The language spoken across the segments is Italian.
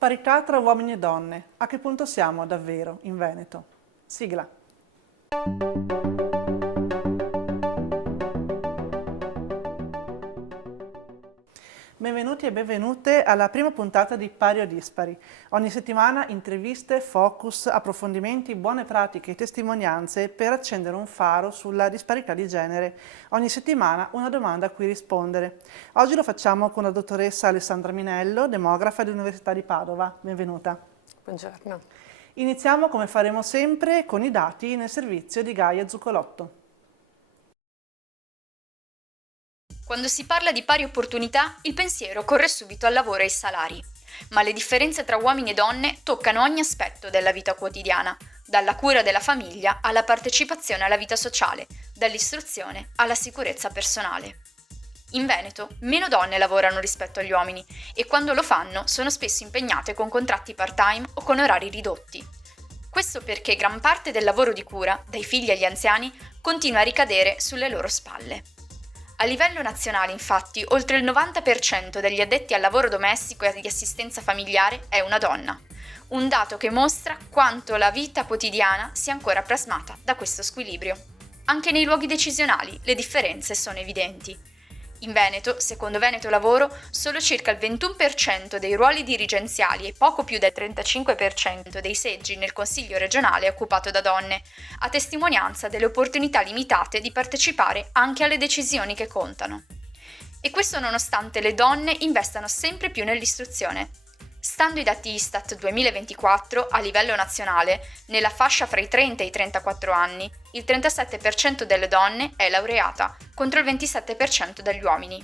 Parità tra uomini e donne. A che punto siamo davvero in Veneto? Sigla. Benvenuti e benvenute alla prima puntata di Pari o Dispari. Ogni settimana interviste, focus, approfondimenti, buone pratiche e testimonianze per accendere un faro sulla disparità di genere. Ogni settimana una domanda a cui rispondere. Oggi lo facciamo con la dottoressa Alessandra Minello, demografa dell'Università di Padova. Benvenuta. Buongiorno. Iniziamo come faremo sempre con i dati nel servizio di Gaia Zuccolotto. Quando si parla di pari opportunità, il pensiero corre subito al lavoro e ai salari. Ma le differenze tra uomini e donne toccano ogni aspetto della vita quotidiana, dalla cura della famiglia alla partecipazione alla vita sociale, dall'istruzione alla sicurezza personale. In Veneto, meno donne lavorano rispetto agli uomini e quando lo fanno sono spesso impegnate con contratti part-time o con orari ridotti. Questo perché gran parte del lavoro di cura, dai figli agli anziani, continua a ricadere sulle loro spalle. A livello nazionale, infatti, oltre il 90% degli addetti al lavoro domestico e di assistenza familiare è una donna. Un dato che mostra quanto la vita quotidiana sia ancora plasmata da questo squilibrio. Anche nei luoghi decisionali le differenze sono evidenti. In Veneto, secondo Veneto Lavoro, solo circa il 21% dei ruoli dirigenziali e poco più del 35% dei seggi nel Consiglio regionale è occupato da donne, a testimonianza delle opportunità limitate di partecipare anche alle decisioni che contano. E questo nonostante le donne investano sempre più nell'istruzione. Stando ai dati Istat 2024, a livello nazionale, nella fascia fra i 30 e i 34 anni, il 37% delle donne è laureata, contro il 27% degli uomini.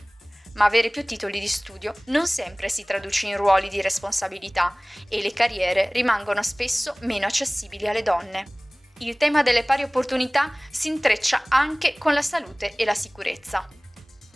Ma avere più titoli di studio non sempre si traduce in ruoli di responsabilità e le carriere rimangono spesso meno accessibili alle donne. Il tema delle pari opportunità si intreccia anche con la salute e la sicurezza.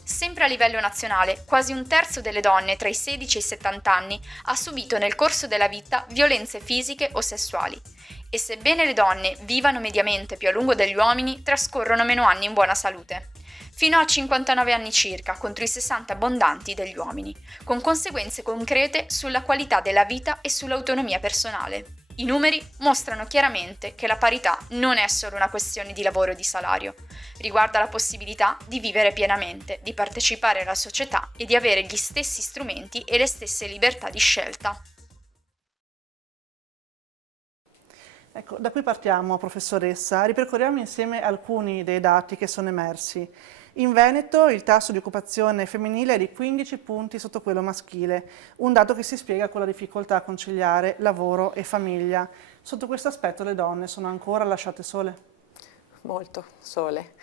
Sempre a livello nazionale, quasi un terzo delle donne tra i 16 e i 70 anni ha subito nel corso della vita violenze fisiche o sessuali. E sebbene le donne vivano mediamente più a lungo degli uomini, trascorrono meno anni in buona salute. Fino a 59 anni circa, contro i 60 abbondanti degli uomini, con conseguenze concrete sulla qualità della vita e sull'autonomia personale. I numeri mostrano chiaramente che la parità non è solo una questione di lavoro e di salario, riguarda la possibilità di vivere pienamente, di partecipare alla società e di avere gli stessi strumenti e le stesse libertà di scelta. Ecco, da qui partiamo, professoressa. Ripercorriamo insieme alcuni dei dati che sono emersi. In Veneto il tasso di occupazione femminile è di 15 punti sotto quello maschile, un dato che si spiega con la difficoltà a conciliare lavoro e famiglia. Sotto questo aspetto le donne sono ancora lasciate sole? Molto sole.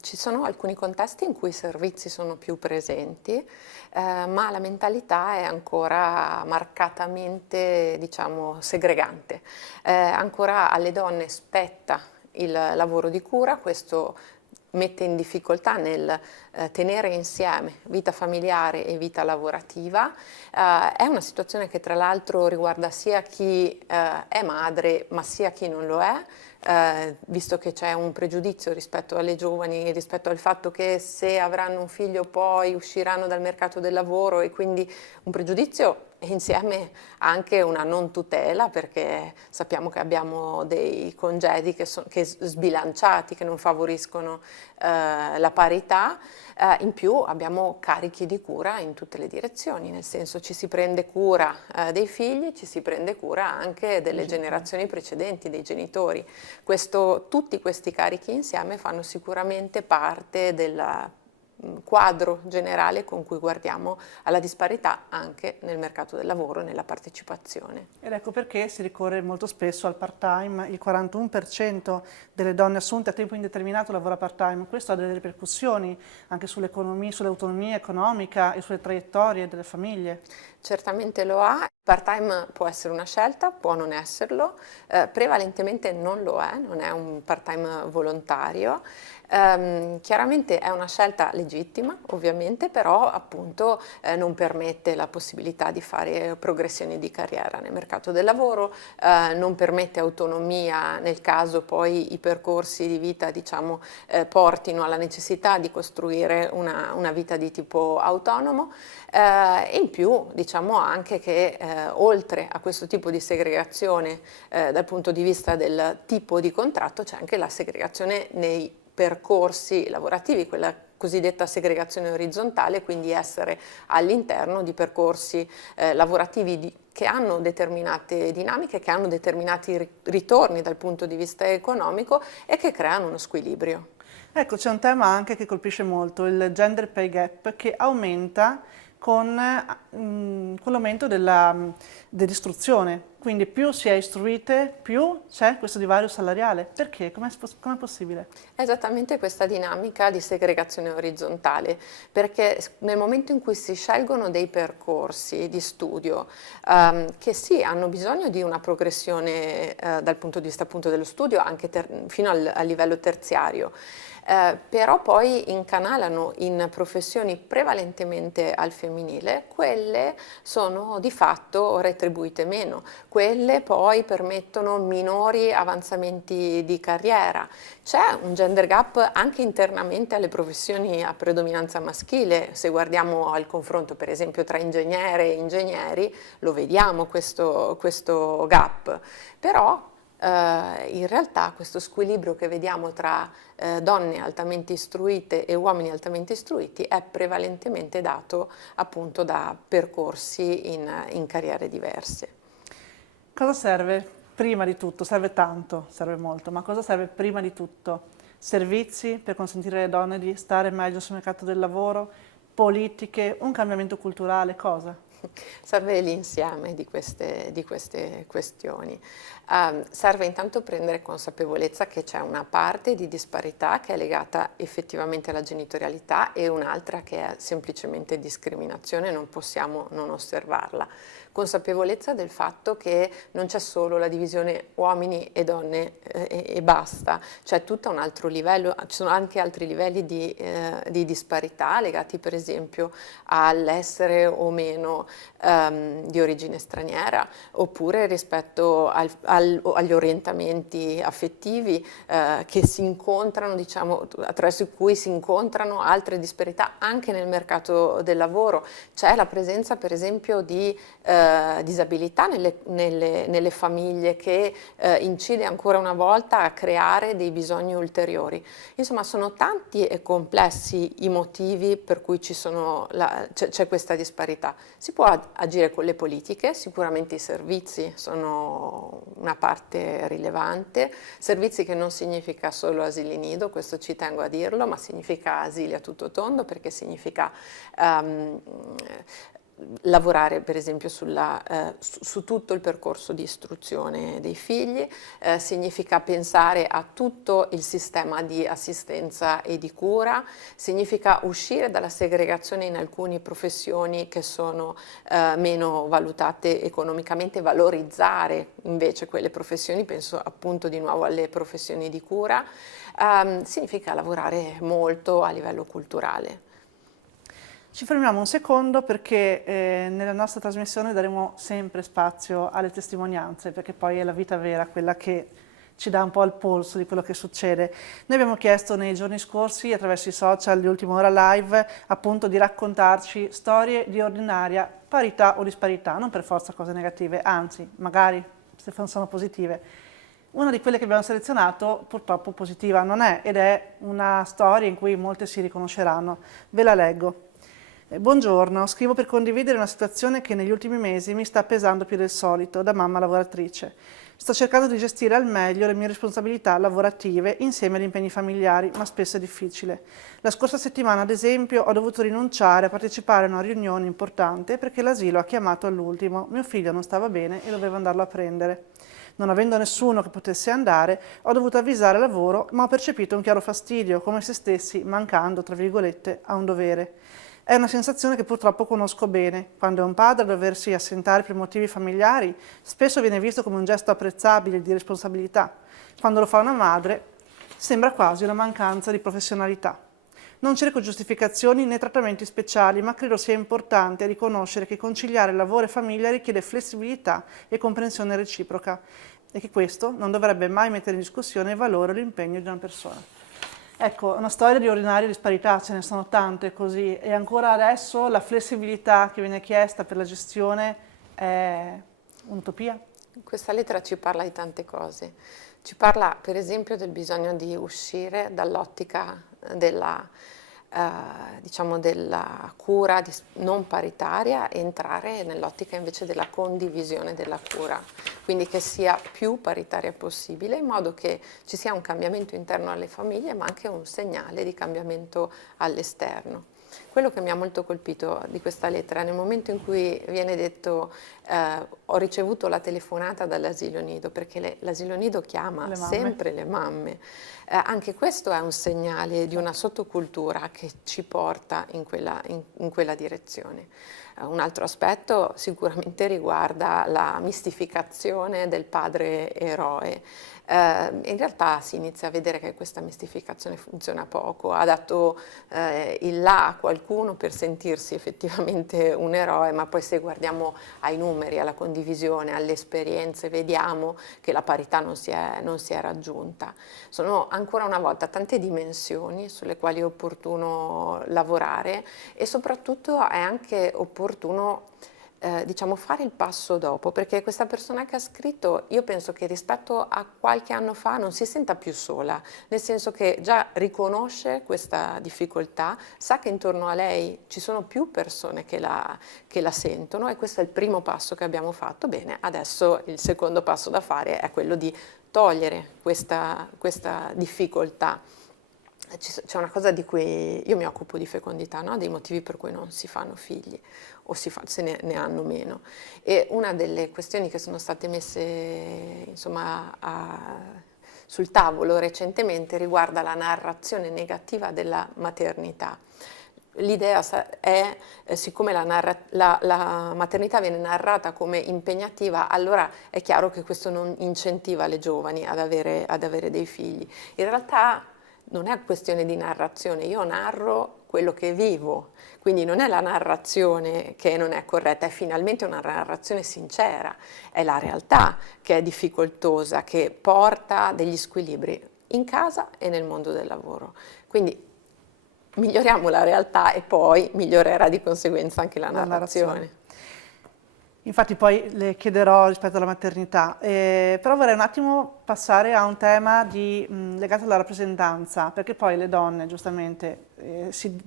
Ci sono alcuni contesti in cui i servizi sono più presenti, ma la mentalità è ancora marcatamente, diciamo, segregante. Ancora alle donne spetta il lavoro di cura, questo mette in difficoltà nel tenere insieme vita familiare e vita lavorativa. È una situazione che tra l'altro riguarda sia chi è madre ma sia chi non lo è, visto che c'è un pregiudizio rispetto alle giovani, rispetto al fatto che se avranno un figlio poi usciranno dal mercato del lavoro, e quindi un pregiudizio e insieme anche una non tutela, perché sappiamo che abbiamo dei congedi che sbilanciati, che non favoriscono la parità. In più abbiamo carichi di cura in tutte le direzioni, nel senso ci si prende cura dei figli, ci si prende cura anche delle generazioni precedenti, dei genitori. Tutti questi carichi insieme fanno sicuramente parte del quadro generale con cui guardiamo alla disparità anche nel mercato del lavoro e nella partecipazione. Ed ecco perché si ricorre molto spesso al part-time. Il 41% delle donne assunte a tempo indeterminato lavora part-time. Questo ha delle ripercussioni anche sull'economia, sull'autonomia economica e sulle traiettorie delle famiglie. Certamente lo ha. Part-time può essere una scelta, può non esserlo, prevalentemente non lo è, non è un part-time volontario. Chiaramente è una scelta legittima, ovviamente, però appunto non permette la possibilità di fare progressioni di carriera nel mercato del lavoro, non permette autonomia nel caso poi i percorsi di vita, diciamo, portino alla necessità di costruire una vita di tipo autonomo, e in più diciamo anche che oltre a questo tipo di segregazione dal punto di vista del tipo di contratto c'è anche la segregazione nei percorsi lavorativi, quella cosiddetta segregazione orizzontale, quindi essere all'interno di percorsi lavorativi che hanno determinate dinamiche, che hanno determinati ritorni dal punto di vista economico e che creano uno squilibrio. Ecco, c'è un tema anche che colpisce molto, il gender pay gap, che aumenta con l'aumento dell'istruzione. Quindi più si è istruite, più c'è questo divario salariale. Perché? Com'è possibile? È esattamente questa dinamica di segregazione orizzontale, perché nel momento in cui si scelgono dei percorsi di studio che sì, hanno bisogno di una progressione dal punto di vista appunto dello studio, anche fino al livello terziario, però poi incanalano in professioni prevalentemente al femminile, quelle sono di fatto retribuite meno, quelle poi permettono minori avanzamenti di carriera. C'è un gender gap anche internamente alle professioni a predominanza maschile, se guardiamo al confronto per esempio tra ingegnere e ingegneri lo vediamo questo gap, però in realtà questo squilibrio che vediamo tra donne altamente istruite e uomini altamente istruiti è prevalentemente dato appunto da percorsi in carriere diverse. Cosa serve prima di tutto? Serve tanto, serve molto, ma cosa serve prima di tutto? Servizi per consentire alle donne di stare meglio sul mercato del lavoro, politiche, un cambiamento culturale, cosa? Serve l'insieme di queste questioni. Serve intanto prendere consapevolezza che c'è una parte di disparità che è legata effettivamente alla genitorialità e un'altra che è semplicemente discriminazione, non possiamo non osservarla. Consapevolezza del fatto che non c'è solo la divisione uomini e donne e basta, c'è tutto un altro livello, ci sono anche altri livelli di disparità legati per esempio all'essere o meno di origine straniera, oppure rispetto agli orientamenti affettivi che si incontrano, diciamo, attraverso cui si incontrano altre disparità anche nel mercato del lavoro. C'è la presenza per esempio di disabilità nelle famiglie che incide ancora una volta a creare dei bisogni ulteriori. Insomma, sono tanti e complessi i motivi per cui c'è questa disparità. Si può agire con le politiche, sicuramente i servizi sono una parte rilevante, servizi che non significa solo asili nido, questo ci tengo a dirlo, ma significa asili a tutto tondo, perché significa lavorare per esempio su tutto il percorso di istruzione dei figli, significa pensare a tutto il sistema di assistenza e di cura, significa uscire dalla segregazione in alcune professioni che sono meno valutate economicamente, valorizzare invece quelle professioni, penso appunto di nuovo alle professioni di cura, significa lavorare molto a livello culturale. Ci fermiamo un secondo perché nella nostra trasmissione daremo sempre spazio alle testimonianze, perché poi è la vita vera quella che ci dà un po' il polso di quello che succede. Noi abbiamo chiesto nei giorni scorsi, attraverso i social di Ultima Ora Live, appunto di raccontarci storie di ordinaria parità o disparità, non per forza cose negative, anzi, magari se sono positive. Una di quelle che abbiamo selezionato purtroppo positiva non è, ed è una storia in cui molte si riconosceranno. Ve la leggo. Buongiorno, scrivo per condividere una situazione che negli ultimi mesi mi sta pesando più del solito, da mamma lavoratrice. Sto cercando di gestire al meglio le mie responsabilità lavorative insieme agli impegni familiari, ma spesso è difficile. La scorsa settimana, ad esempio, ho dovuto rinunciare a partecipare a una riunione importante perché l'asilo ha chiamato all'ultimo. Mio figlio non stava bene e dovevo andarlo a prendere. Non avendo nessuno che potesse andare, ho dovuto avvisare al lavoro, ma ho percepito un chiaro fastidio, come se stessi mancando, tra virgolette, a un dovere. È una sensazione che purtroppo conosco bene. Quando è un padre a doversi assentare per motivi familiari, spesso viene visto come un gesto apprezzabile di responsabilità. Quando lo fa una madre, Sembra quasi una mancanza di professionalità. Non cerco giustificazioni né trattamenti speciali, ma credo sia importante riconoscere che conciliare lavoro e famiglia richiede flessibilità e comprensione reciproca e che questo non dovrebbe mai mettere in discussione il valore o l'impegno di una persona. Ecco, una storia di ordinarie disparità, ce ne sono tante così, e ancora adesso la flessibilità che viene chiesta per la gestione è un'utopia. Questa lettera ci parla di tante cose. Ci parla, per esempio, del bisogno di uscire dall'ottica della cura non paritaria e entrare nell'ottica invece della condivisione della cura, quindi che sia più paritaria possibile, in modo che ci sia un cambiamento interno alle famiglie, ma anche un segnale di cambiamento all'esterno. Quello che mi ha molto colpito di questa lettera, nel momento in cui viene detto ho ricevuto la telefonata dall'asilo nido, perché l'asilo nido chiama sempre le mamme, anche questo è un segnale di una sottocultura che ci porta in quella direzione. Un altro aspetto sicuramente riguarda la mistificazione del padre eroe. In realtà si inizia a vedere che questa mistificazione funziona poco, ha dato il là a qualcuno per sentirsi effettivamente un eroe, ma poi se guardiamo ai numeri, alla condivisione, alle esperienze, vediamo che la parità non si è raggiunta. Sono ancora una volta tante dimensioni sulle quali è opportuno lavorare e soprattutto è anche opportuno fare il passo dopo, perché questa persona che ha scritto, io penso che rispetto a qualche anno fa non si senta più sola, nel senso che già riconosce questa difficoltà, sa che intorno a lei ci sono più persone che la sentono e questo è il primo passo che abbiamo fatto. Bene, adesso il secondo passo da fare è quello di togliere questa difficoltà. C'è una cosa di cui io mi occupo di fecondità, no? Dei motivi per cui non si fanno figli o se ne hanno meno. E una delle questioni che sono state messe sul tavolo recentemente riguarda la narrazione negativa della maternità. L'idea è, siccome la maternità viene narrata come impegnativa, allora è chiaro che questo non incentiva le giovani ad avere dei figli. In realtà non è questione di narrazione, io narro quello che vivo, quindi non è la narrazione che non è corretta, è finalmente una narrazione sincera, è la realtà che è difficoltosa, che porta degli squilibri in casa e nel mondo del lavoro. Quindi miglioriamo la realtà e poi migliorerà di conseguenza anche la narrazione. Infatti poi le chiederò rispetto alla maternità, però vorrei un attimo passare a un tema legato alla rappresentanza, perché poi le donne giustamente si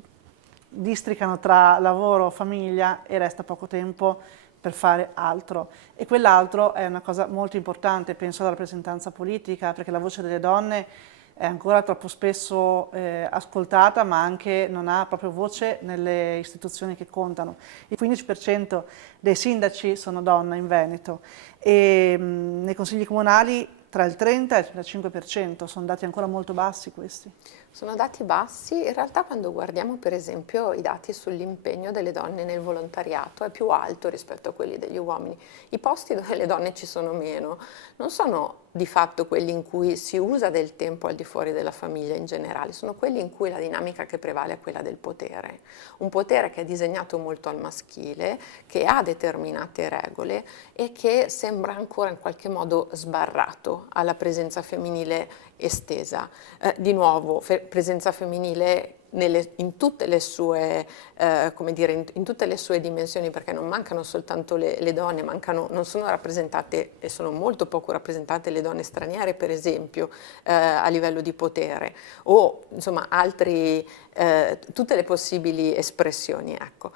districano tra lavoro, famiglia e resta poco tempo per fare altro e quell'altro è una cosa molto importante, penso alla rappresentanza politica, perché la voce delle donne è ancora troppo spesso ascoltata, ma anche non ha proprio voce nelle istituzioni che contano. Il 15% dei sindaci sono donne in Veneto e nei consigli comunali tra il 30 e il 35%, sono dati ancora molto bassi questi. Sono dati bassi, in realtà quando guardiamo per esempio i dati sull'impegno delle donne nel volontariato è più alto rispetto a quelli degli uomini. I posti dove le donne ci sono meno non sono di fatto quelli in cui si usa del tempo al di fuori della famiglia in generale, sono quelli in cui la dinamica che prevale è quella del potere. Un potere che è disegnato molto al maschile, che ha determinate regole e che sembra ancora in qualche modo sbarrato alla presenza femminile estesa. Di nuovo, presenza femminile in tutte le sue, in tutte le sue dimensioni, perché non mancano soltanto le donne, non sono rappresentate e sono molto poco rappresentate le donne straniere, per esempio, a livello di potere, o insomma tutte le possibili espressioni, ecco.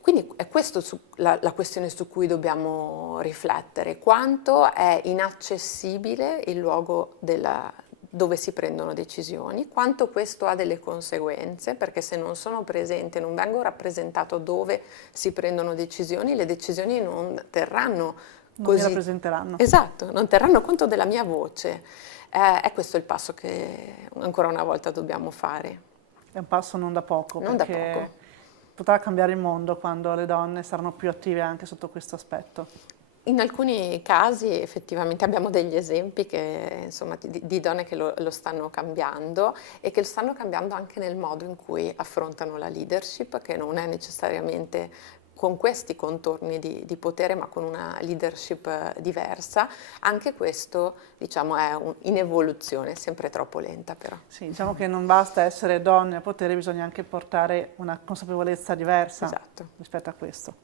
Quindi è questa la questione su cui dobbiamo riflettere, quanto è inaccessibile il luogo dove si prendono decisioni, quanto questo ha delle conseguenze, perché se non sono presente, non vengo rappresentato dove si prendono decisioni, le decisioni non terranno non mi rappresenteranno. Esatto, non terranno conto della mia voce. È questo il passo che ancora una volta dobbiamo fare. È un passo non da poco, non perché da poco. Potrà cambiare il mondo quando le donne saranno più attive anche sotto questo aspetto. In alcuni casi effettivamente abbiamo degli esempi che, insomma, di donne che lo stanno cambiando e che lo stanno cambiando anche nel modo in cui affrontano la leadership, che non è necessariamente con questi contorni di potere, ma con una leadership diversa. Anche questo, diciamo, è in evoluzione, sempre troppo lenta però. Sì, diciamo che non basta essere donne a potere, bisogna anche portare una consapevolezza diversa rispetto a questo.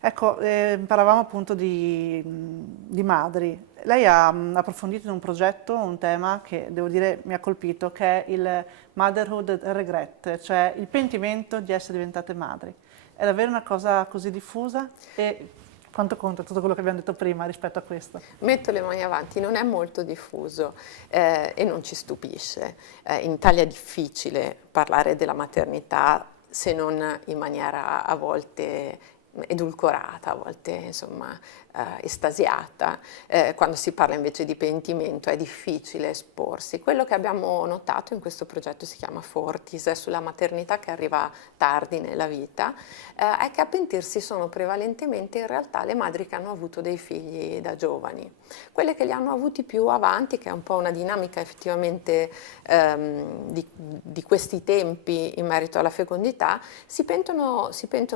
Ecco, parlavamo appunto di madri. Lei ha approfondito in un progetto un tema che, devo dire, mi ha colpito, che è il motherhood regret, cioè il pentimento di essere diventate madri. È davvero una cosa così diffusa? E quanto conta tutto quello che abbiamo detto prima rispetto a questo? Metto le mani avanti, non è molto diffuso e non ci stupisce. In Italia è difficile parlare della maternità se non in maniera a volte edulcorata, a volte insomma estasiata. Quando si parla invece di pentimento è difficile esporsi. Quello che abbiamo notato in questo progetto si chiama Fortis, è sulla maternità che arriva tardi nella vita, è che a pentirsi sono prevalentemente in realtà le madri che hanno avuto dei figli da giovani. Quelle che li hanno avuti più avanti, che è un po' una dinamica effettivamente di questi tempi in merito alla fecondità, si pentono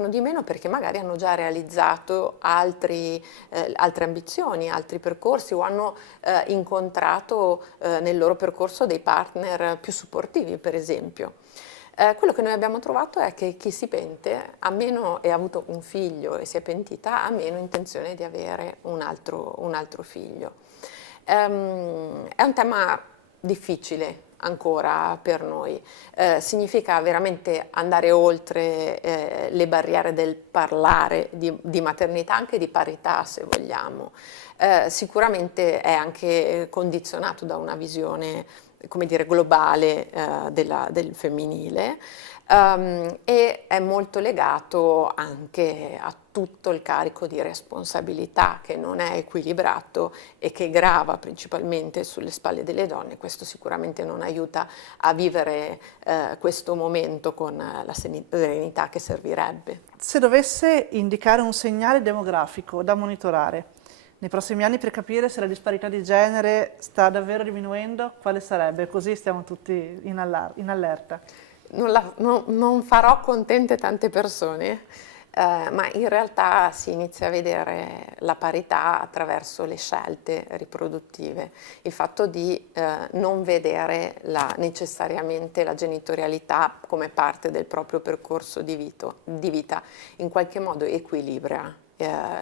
di meno perché magari hanno già realizzato altre ambizioni, altri percorsi o hanno incontrato nel loro percorso dei partner più supportivi, per esempio. Quello che noi abbiamo trovato è che chi si pente ha meno, e ha avuto un figlio e si è pentita, ha meno intenzione di avere un altro figlio. È un tema difficile ancora per noi, significa veramente andare oltre le barriere del parlare di maternità, anche di parità se vogliamo. Sicuramente è anche condizionato da una visione, come dire, globale del femminile e è molto legato anche a tutto il carico di responsabilità che non è equilibrato e che grava principalmente sulle spalle delle donne. Questo sicuramente non aiuta a vivere questo momento con la serenità che servirebbe. Se dovesse indicare un segnale demografico da monitorare nei prossimi anni per capire se la disparità di genere sta davvero diminuendo, quale sarebbe? Così stiamo tutti in allerta. Non farò contente tante persone, ma in realtà si inizia a vedere la parità attraverso le scelte riproduttive, il fatto di non vedere necessariamente la genitorialità come parte del proprio percorso di vita, in qualche modo equilibra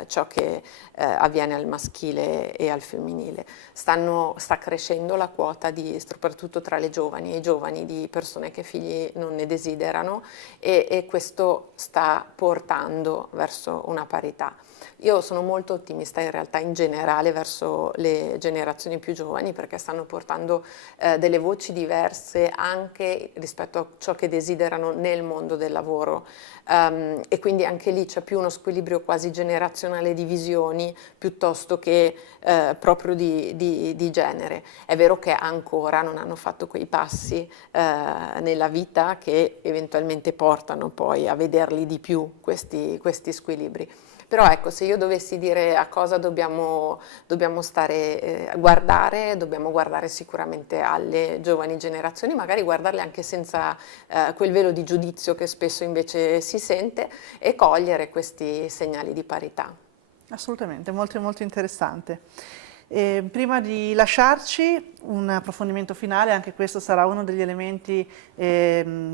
ciò che avviene al maschile e al femminile. Sta crescendo la quota soprattutto tra le giovani e i giovani di persone che figli non ne desiderano e questo sta portando verso una parità. Io sono molto ottimista in realtà in generale verso le generazioni più giovani perché stanno portando delle voci diverse anche rispetto a ciò che desiderano nel mondo del lavoro e quindi anche lì c'è più uno squilibrio quasi generazionale di visioni piuttosto che proprio di genere. È vero che ancora non hanno fatto quei passi nella vita che eventualmente portano poi a vederli di più questi squilibri. Però ecco, se io dovessi dire a cosa dobbiamo stare a guardare, dobbiamo guardare sicuramente alle giovani generazioni, magari guardarle anche senza quel velo di giudizio che spesso invece si sente e cogliere questi segnali di parità. Assolutamente, molto molto interessante. Prima di lasciarci, un approfondimento finale, anche questo sarà uno degli elementi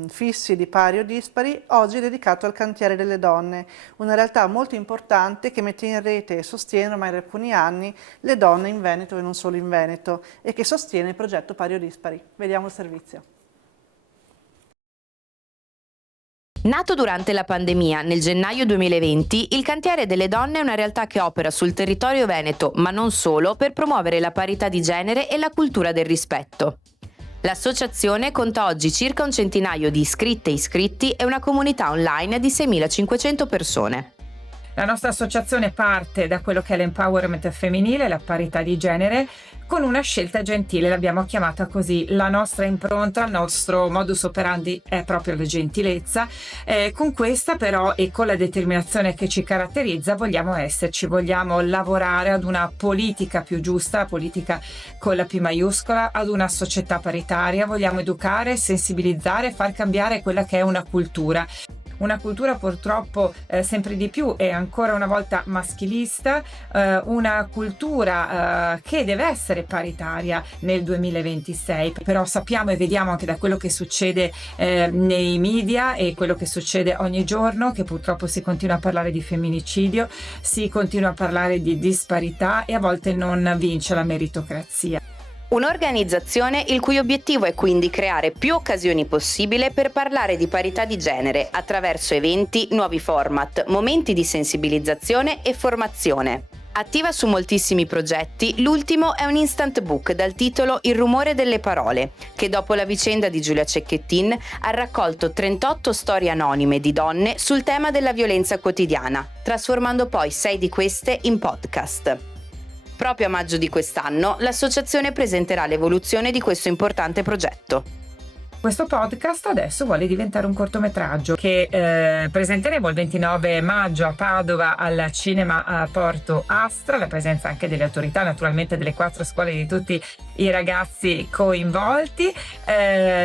fissi di Pari o Dispari, oggi dedicato al cantiere delle donne, una realtà molto importante che mette in rete e sostiene ormai da alcuni anni le donne in Veneto e non solo in Veneto e che sostiene il progetto Pari o Dispari. Vediamo il servizio. Nato durante la pandemia nel gennaio 2020, il Cantiere delle Donne è una realtà che opera sul territorio veneto, ma non solo, per promuovere la parità di genere e la cultura del rispetto. L'associazione conta oggi circa un centinaio di iscritte e iscritti e una comunità online di 6.500 persone. La nostra associazione parte da quello che è l'empowerment femminile, la parità di genere, con una scelta gentile, l'abbiamo chiamata così. La nostra impronta, il nostro modus operandi è proprio la gentilezza. Con questa però e con la determinazione che ci caratterizza vogliamo esserci, vogliamo lavorare ad una politica più giusta, politica con la P maiuscola, ad una società paritaria, vogliamo educare, sensibilizzare, far cambiare quella che è una cultura. Una cultura purtroppo sempre di più è ancora una volta maschilista, una cultura che deve essere paritaria nel 2026, però sappiamo e vediamo anche da quello che succede nei media e quello che succede ogni giorno che purtroppo si continua a parlare di femminicidio, si continua a parlare di disparità e a volte non vince la meritocrazia. Un'organizzazione il cui obiettivo è quindi creare più occasioni possibile per parlare di parità di genere attraverso eventi, nuovi format, momenti di sensibilizzazione e formazione. Attiva su moltissimi progetti, l'ultimo è un instant book dal titolo Il rumore delle parole, che dopo la vicenda di Giulia Cecchettin ha raccolto 38 storie anonime di donne sul tema della violenza quotidiana, trasformando poi 6 di queste in podcast. Proprio a maggio di quest'anno, l'associazione presenterà l'evoluzione di questo importante progetto. Questo podcast adesso vuole diventare un cortometraggio che presenteremo il 29 maggio a Padova al Cinema Porto Astra, la presenza anche delle autorità, naturalmente delle 4 scuole di tutti i ragazzi coinvolti.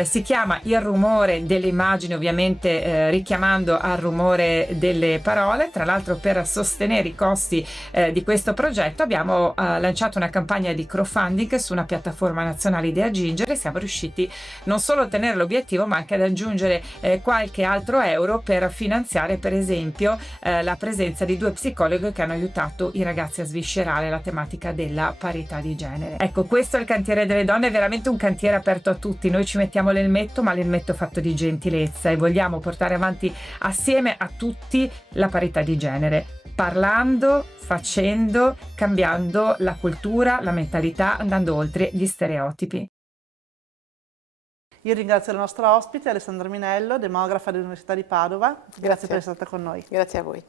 Si chiama Il rumore delle immagini, ovviamente richiamando al rumore delle parole. Tra l'altro, per sostenere i costi di questo progetto abbiamo lanciato una campagna di crowdfunding su una piattaforma nazionale Idea Ginger e siamo riusciti non solo a ottenere l'obiettivo ma anche ad aggiungere qualche altro euro per finanziare per esempio la presenza di 2 psicologhe che hanno aiutato i ragazzi a sviscerare la tematica della parità di genere. Ecco, questo è il cantiere delle donne, è veramente un cantiere aperto a tutti. Noi ci mettiamo l'elmetto, ma l'elmetto fatto di gentilezza, e vogliamo portare avanti assieme a tutti la parità di genere, parlando, facendo, cambiando la cultura, la mentalità, andando oltre gli stereotipi. Io ringrazio la nostra ospite Alessandra Minello, demografa dell'Università di Padova. Grazie per essere stata con noi. Grazie a voi.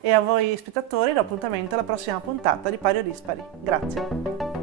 E a voi spettatori, l'appuntamento alla prossima puntata di Pari o Dispari. Grazie.